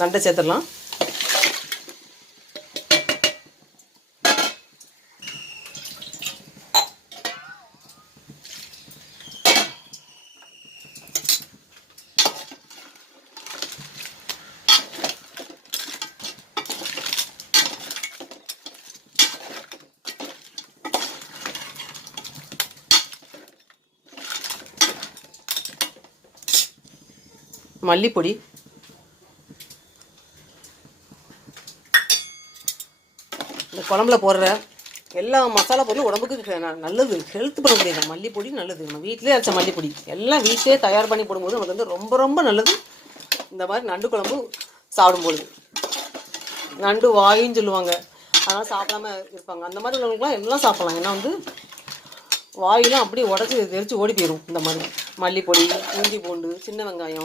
நண்டை சேர்த்துடலாம். மல்லிப்பொடி, இந்த குழம்புல போடுற எல்லா மசாலா பொருளும் உடம்புக்கு நல்லது, ஹெல்த் பண்ண முடியாது. மல்லிப்பொடி நல்லது, நம்ம வீட்டிலே அரைச்ச மல்லிப்பொடி எல்லாம் வீட்டிலே தயார் பண்ணி போடும்போது நமக்கு வந்து ரொம்ப ரொம்ப நல்லது. இந்த மாதிரி நண்டு குழம்பு சாப்பிடும்பொழுது நண்டு வாயின்னு சொல்லுவாங்க, அதனால் சாப்பிடாம இருப்பாங்க. அந்த மாதிரி உள்ளவங்களுக்குலாம் எல்லாம் சாப்பிட்லாம். ஏன்னா வந்து வாயெல்லாம் அப்படியே உடச்சி தெரிச்சு ஓடி போயிடும். இந்த மாதிரி மல்லிப்பொடி, இஞ்சி பூண்டு, சின்ன வெங்காயம்